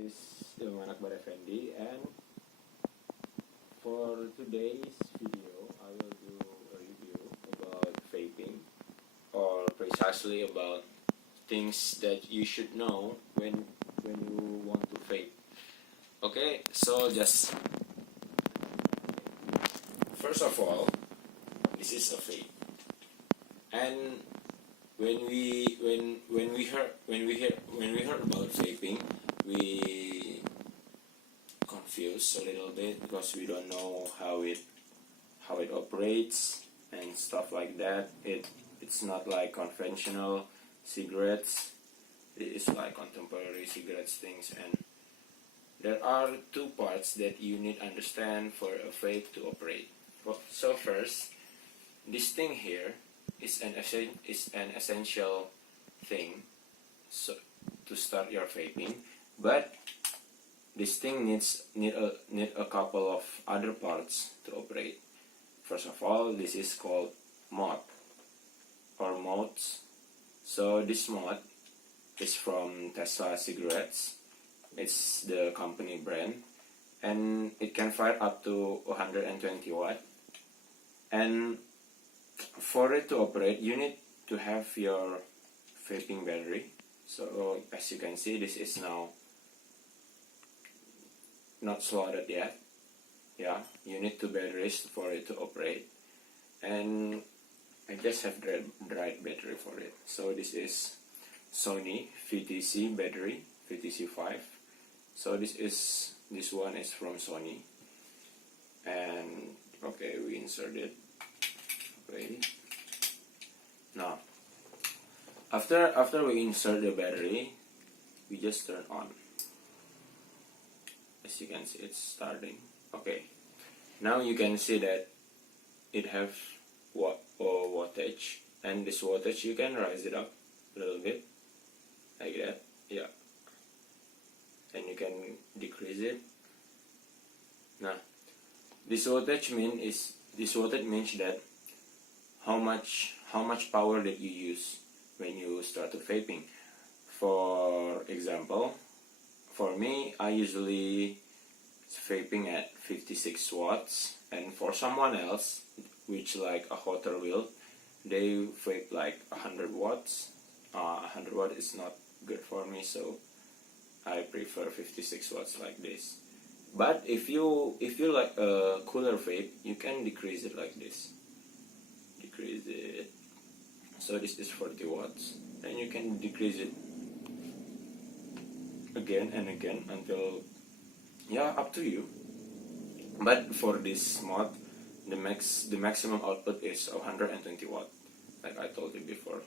This is Ilman Akbar Effendi, and for today's video I will do a review about vaping, or precisely about things that you should know when you want to vape. Okay, so just first of all, this is a vape, and when we heard about vaping, we confused a little bit because we don't know how it operates and stuff like that. It's not like conventional cigarettes. It is like contemporary cigarettes things, and there are two parts that you need to understand for a vape to operate. So first, this thing here is an essential thing so to start your vaping, but this thing need a couple of other parts to operate. First of all, this is called mod or mods. So this mod is from Tesla cigarettes. It's the company brand, and it can fire up to 120 watt. And for it to operate, you need to have your vaping battery. So as you can see, this is now not slotted yet. Yeah, you need two batteries for it to operate, and I just have dried battery for it. So this is Sony VTC battery, VTC 5. So this one is from Sony, and okay, we insert it. Wait. Now, after we insert the battery, we just turn on. As you can see, it's starting. Okay, now you can see that it have wattage, and this wattage you can raise it up a little bit like that. Yeah, and you can decrease it. Now, this wattage means that how much power that you use when you start vaping. For example, for me, I usually vaping at 56 watts, and for someone else, which like a hotter wheel, they vape like 100 watts. 100 watt is not good for me, so I prefer 56 watts like this. But if you like a cooler vape, you can decrease it like this. Decrease it. So this is 40 watts, and you can decrease it again and again until, yeah, up to you. But for this mod, the maximum output is 120 watt, like I told you before.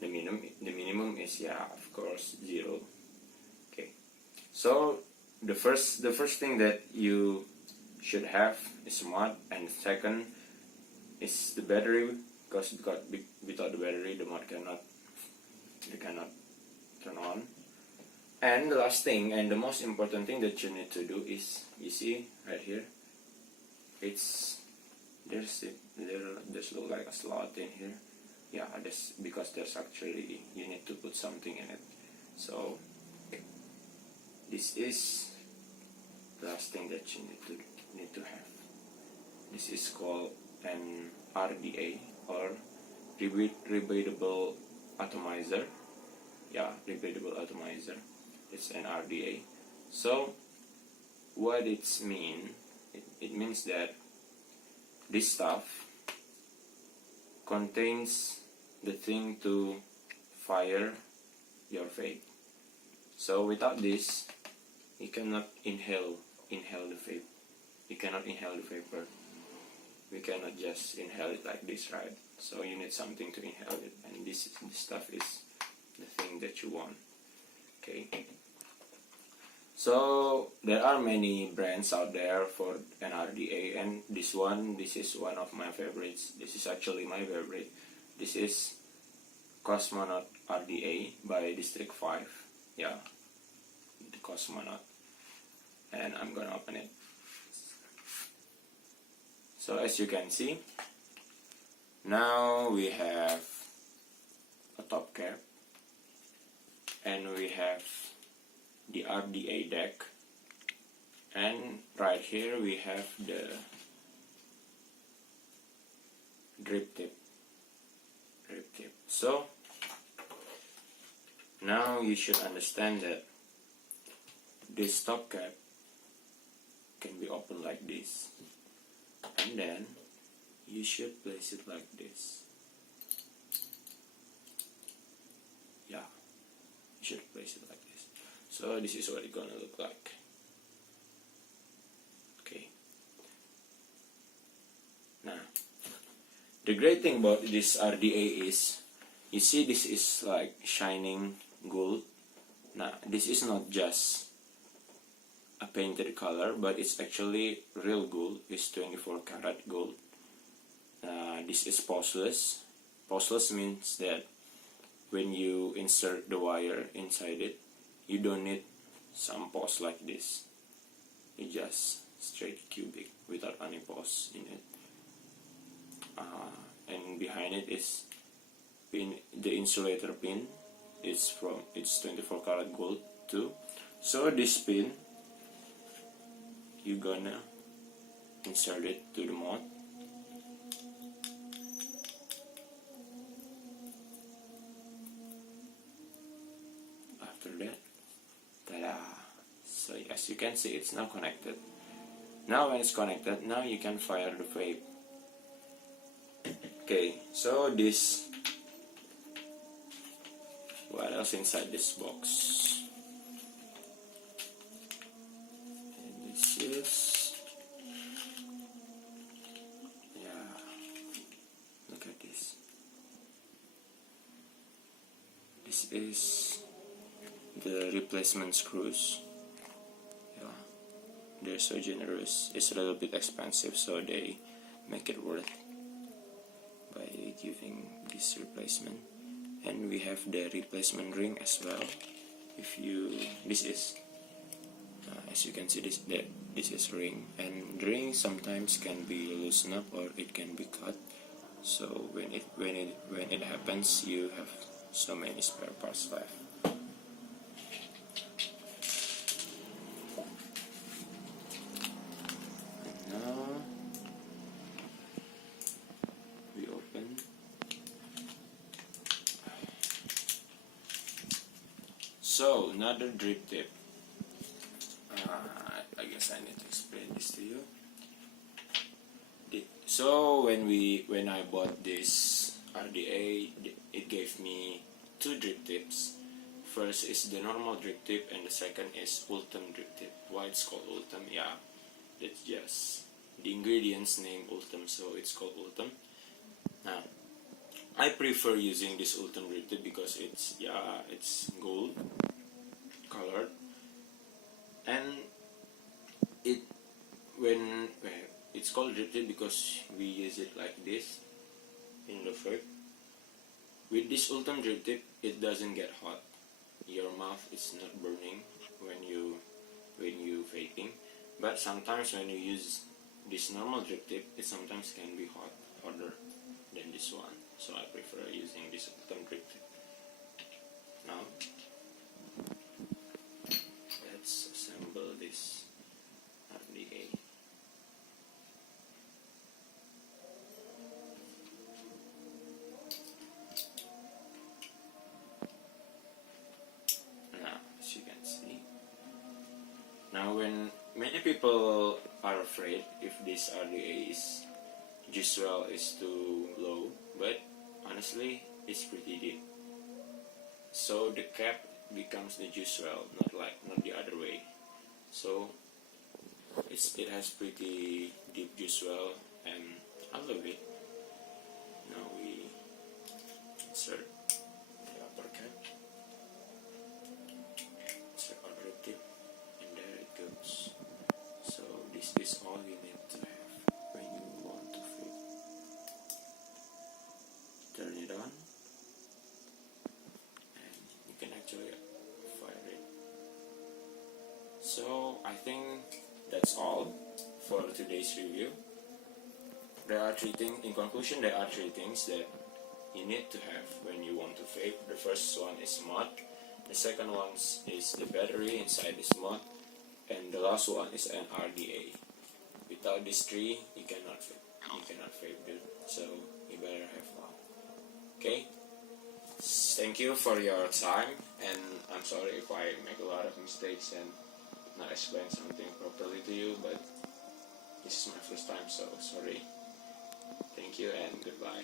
The minimum is, yeah, of course, 0. Okay, so the first thing that you should have is mod, and second is the battery, because without the battery the mod cannot turn on. And the last thing, and the most important thing that you need to do is, you see right here, there's look like a slot in here. Yeah, this because there's actually, you need to put something in it. So this is the last thing that you need to have. This is called an RDA, or repeatable atomizer. Yeah, repeatable atomizer. It's an RDA. So what it's mean? It means that this stuff contains the thing to fire your vape. So without this, you cannot inhale the vape. You cannot inhale the vapor. We cannot just inhale it like this, right? So you need something to inhale it, and this stuff is the thing that you want. Okay. So there are many brands out there for an RDA, and this is one of my favorites. This is actually my favorite. This is Cosmonaut RDA by District 5. Yeah, the Cosmonaut. And I'm gonna open it. So as you can see, now we have a top cap, and we have the RDA deck, and right here we have the drip tip. So now you should understand that this top cap can be opened like this, and then you should place it like this. Yeah, you should place it like this. So this is what it's gonna look like. Okay. Now, the great thing about this RDA is, you see this is like shining gold. Now, this is not just a painted color, but it's actually real gold. It's 24 karat gold. This is pulseless. Pulseless means that when you insert the wire inside it, you don't need some pulse like this. You just straight cubic without any pulse in it. And behind it is pin, the insulator pin. It's 24 karat gold too. So this pin, you're gonna insert it to the mod. After that, ta-da! So as you can see, it's now connected. Now when it's connected, now you can fire the vape. Okay, so this, what else inside this box? And this is, yeah, look at this. This is the replacement screws. Yeah, they're so generous. It's a little bit expensive, so they make it worth by giving this replacement. And we have the replacement ring as well. If you, this is, as you can see, this is ring, and ring sometimes can be loosened up or it can be cut. So when it happens, you have so many spare parts left. And now we open. So another drip tip. I guess I need to explain this to you. So when I bought this RDA, it gave me two drip tips. First is the normal drip tip, and the second is Ultim drip tip. Why it's called Ultim? Yeah, it's just the ingredients name Ultim, so it's called Ultim. Now, I prefer using this Ultim drip tip because it's gold colored, and it's called drip tip because we use it like this in the vape. With this Ultim drip tip, it doesn't get hot. Your mouth is not burning when you vaping. But sometimes when you use this normal drip tip, it sometimes can be hotter than this one. So I prefer using this Ultim drip tip. Now, let's assemble this RDA. Now, when many people are afraid if this RDA juice well is too low, but honestly, it's pretty deep. So the cap becomes the juice well, not the other way. So it has pretty deep juice well, and I love it. Now we insert the upper cap. So this is all you need to have when you want to vape. Turn it on, and you can actually fire it. So I think that's all for today's review. In conclusion, there are three things that you need to have when you want to vape. The first one is mod. The second one is the battery inside this mod, and the last one is an RDA. Without these three, you cannot vape. You cannot vape, dude. So you better have one. Okay. Thank you for your time, and I'm sorry if I make a lot of mistakes and not explain something properly to you, but this is my first time, so sorry. Thank you and goodbye.